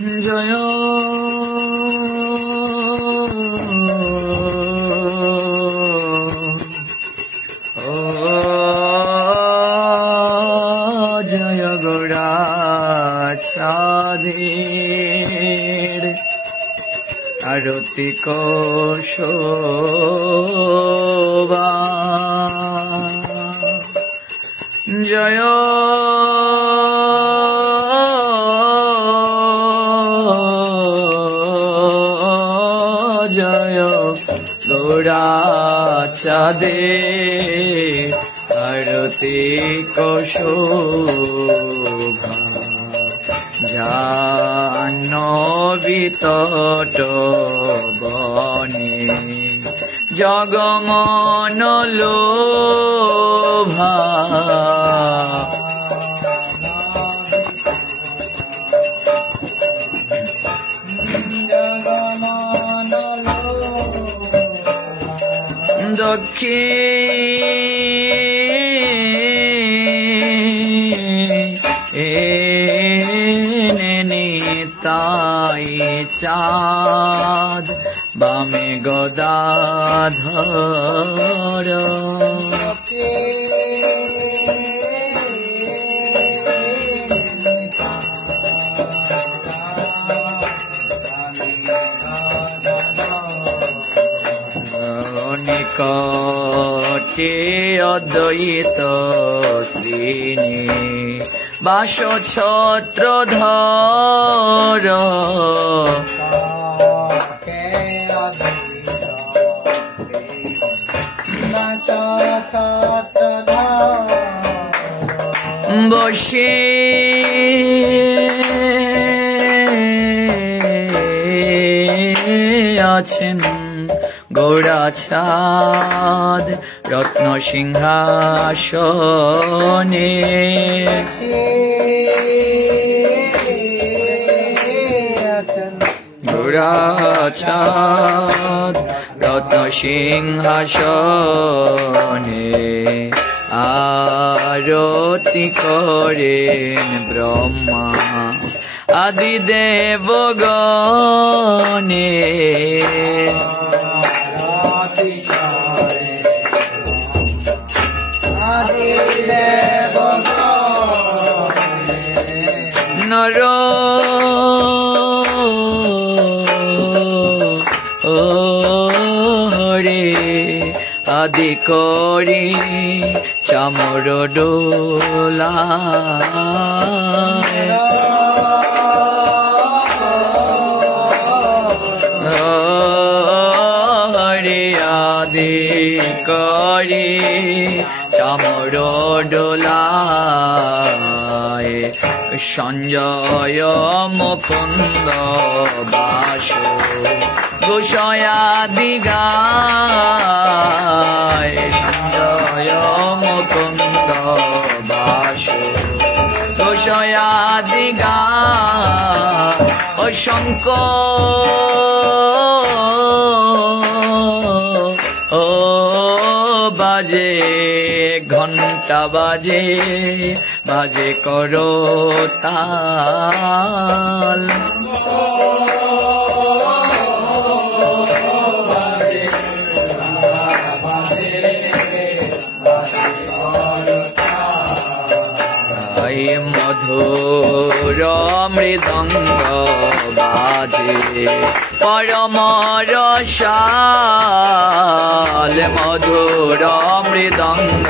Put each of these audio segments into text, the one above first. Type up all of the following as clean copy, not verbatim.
জয় জয় গৌরাচাঁদের আরতি শোভা জয় জয় গৌরাচাঁদের আরতি শোভা জাহ্নবী তট বনে জগমন লোভা তাই চাঁদ বামে গদাধর নিকটে অদ্বৈত শ্রেণী বাস ছত্রধর বসে আছেন গৌরাচাঁদ রত্ন সিংহাসনে গৌরাচাঁদ রত্ন সিংহাসনে আরতি করেন ব্রহ্মা আদি দেবগণে নর হরে আদি করি চামর ডোলা হরে আদি করি চামর ডোলায় সঞ্জয় মুকুন্দ বাস গোসায়াদি গায় সঞ্জয় মুকুন্দ বাস গোসায়াদি গায় অসংক বাজে ঘন্টা বাজে বাজে করো তাল মধুর মৃদঙ্গ বাজে পরম রসাল মধুর মৃদঙ্গ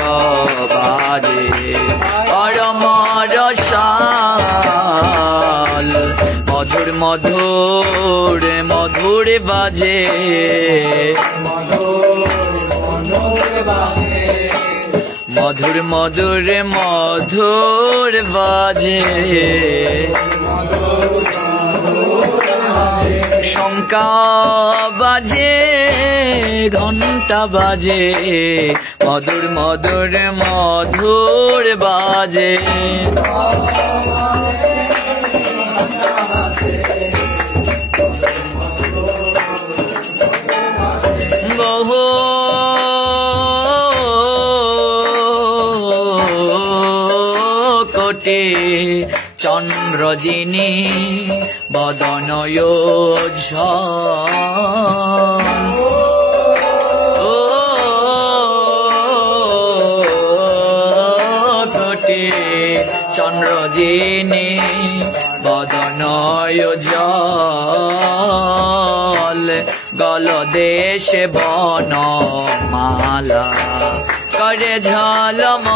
বাজে পরম রসাল মধুর মধুর মধুর বাজে মধুর মধুর মধুর বাজে শঙ্কা বাজে ঘন্টা বাজে মধুর মধুর মধুর বাজে বহু কোটি চন্দ্রজিনী বদনয়োজ্জ্বল চন্দ্রজিনী বদনয়োজ্জ্বল গলদেশে বনমালা করে ঝলমল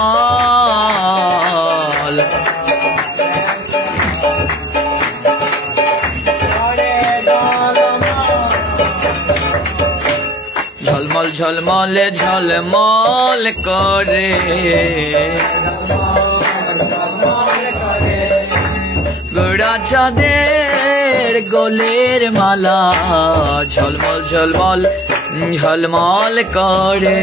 ঝলমল ঝলমলে ঝলমল করে গোড়া চাঁদের গোলের মালা ঝলমল ঝলমল ঝলমল করে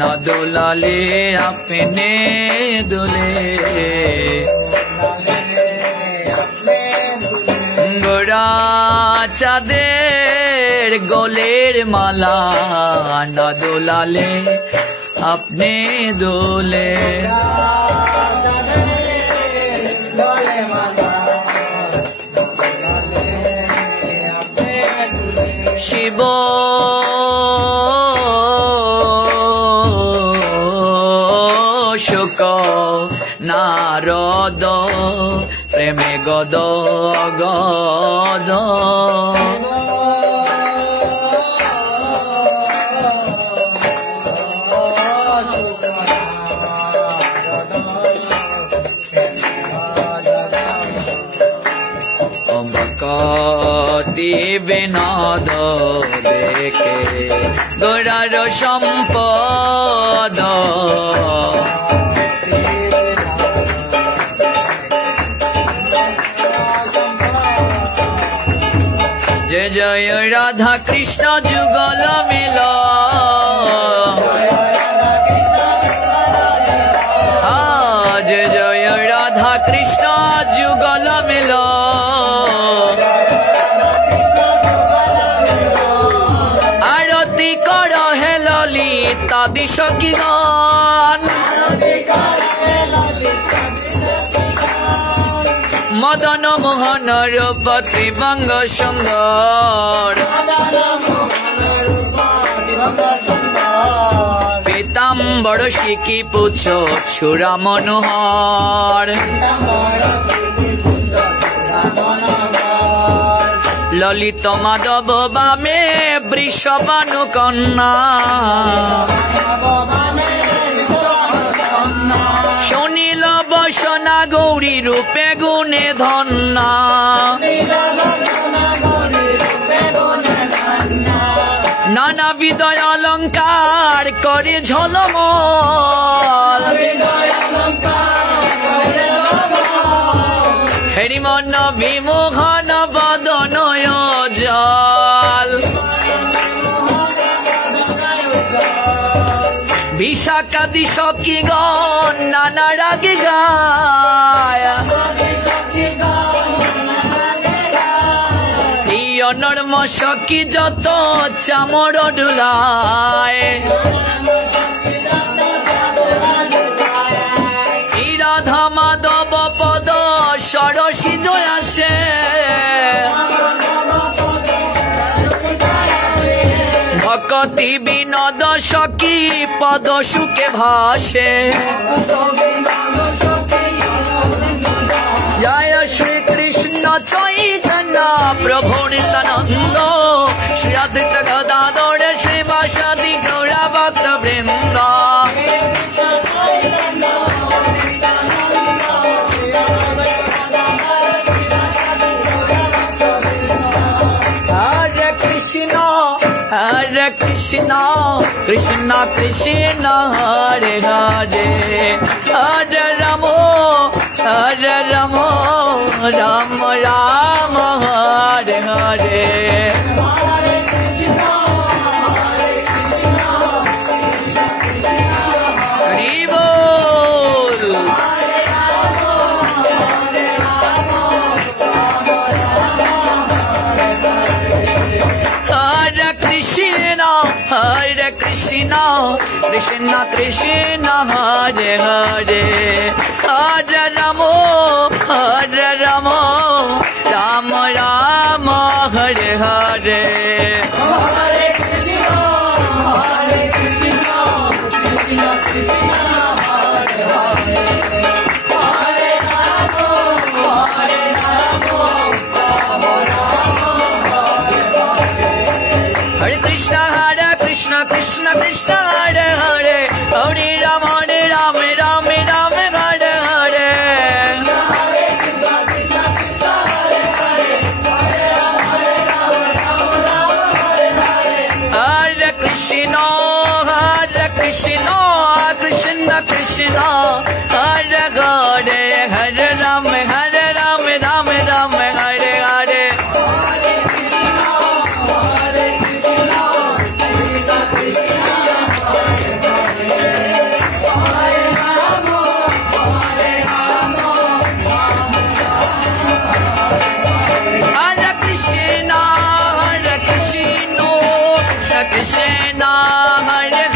না দোলালে আপনে দোলে গোড়া চাঁদের গোলের মালা না দোলালে আপনি দোলে শিব শুক নারদ প্রেমে গদ গদ অম্বকতি বিনোদ দেখে গোড়ার সম্পদ जय जय राधा कृष्ण जुगल मिल जय जय राधा कृष्ण जुगल मिल आरती कर हे ललिता दिश की गान मदन मोहन रूप त्रिभंग सुंदर पीताम्बर शिखी पुछ छुरा मनोहर ललित माधव बामे वृषभानु कन्या सुनील बसना गौरी रूपे गुणे धन्ना नाना विधय अलंकार करे झलमल हेरिमन विमोहन बदनयोज्ज्वल विशाखादि सखीगण नाना रागे गाय नर्म सखी जत चामर डुलाय श्री राधा माधव पद सरसी जयासे भक्ति विनोद सखी पद सुखे भाषे जय श्री कृष्ण चैतन्य प्रभु नित्यानंद श्री अद्वैत गदाधर श्रीवासादि गौर भक्त वृंद Hare Krishna, Krishna Krishna, Hare Hare, Hare Ramo, Hare Ramo, Rama Rama, Hare Hare. Hare Krishna, Hare Krishna, Hare Bol. Hare Ramo, Hare Ramo, Rama Rama, Hare Hare. Hare Krishna. Krishna Krishna Krishna Hare Hare Hare Ramo Hare Ramo Rama Rama Hare Hare Hare Krishna Krishna Krishna Hare Hare Hare Rama Hare Rama Rama Rama Hare Krishna Krishna Krishna Hare Hare Hare Rama Rama Rama Hare Hare Hare Krishna Krishna Hare Hare Hare Rama Rama Rama Hare Hare Hare Krishna Krishna Krishna Hare Hare Hare Rama Rama Rama Hare Hare Hare Krishna Krishna Hare